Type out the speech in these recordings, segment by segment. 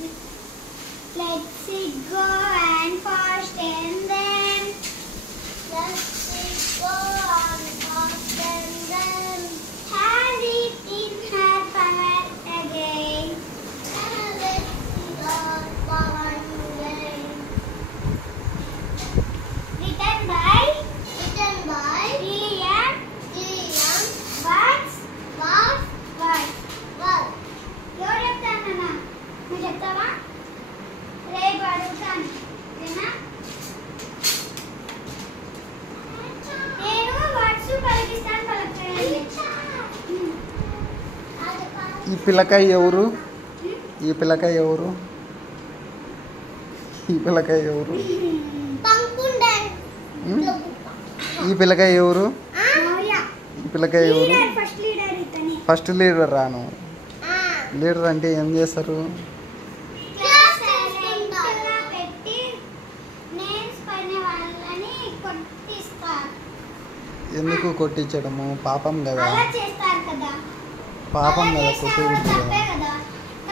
Let's it go and fast and then. Let's it go and fast and then. Has it in her power again. And let's go power again. Written by Lillian Watts. ఎవరు చెప్తానన్నా నువ్వు చెప్తావా రేపు అడుగుతాను నేను words పలికిస్తాను పలుకుతాను. ఈ పిల్లకాయ ఎవరు? ఈ పిల్లకాయ ఎవరు? ఈ పిల్లకాయ ఎవరు? ఈ పిల్లకాయ ఎవరు? ఈ పిల్లకాయ ఎవరు? ఫస్ట్ లీడర్ రాను. లీడర్ అంటే ఏం చేస్తారు? ఎందుకు కొట్టించడము? పాపం కదా, పాపం కదా, కొట్టించడం కదా,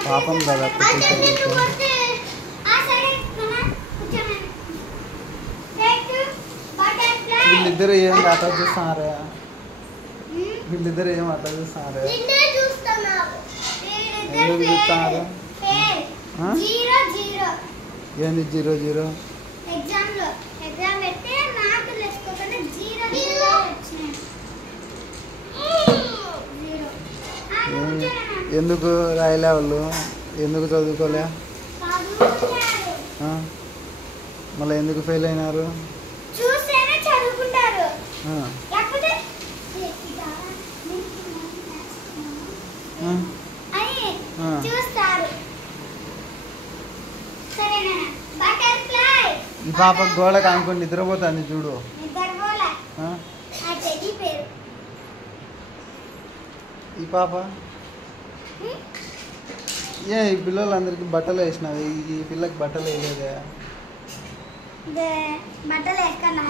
పాపం కదా కొట్టించడం. వీళ్ళిద్దరు ఏం అట్లా చూస్తున్నారా? వీళ్ళిద్దరు ఏం అట్లా చూస్తున్నారా? ఎందుకు చూస్తున్నారు? ఏంది 0-0? ఎందుకు రాయలే వాళ్ళు? ఎందుకు చదువుకోలే? మళ్ళీ ఎందుకు ఫెయిల్ అయినారు? ఈ పాప గోడకు అనుకుని నిద్రపోతుంది చూడు. ఈ పాప ఏ ఈ పిల్లలందరికీ బట్టలు వేసినవి, ఈ పిల్లకి బట్టలు వేయలేదే? బట్టలు వేసుకున్నా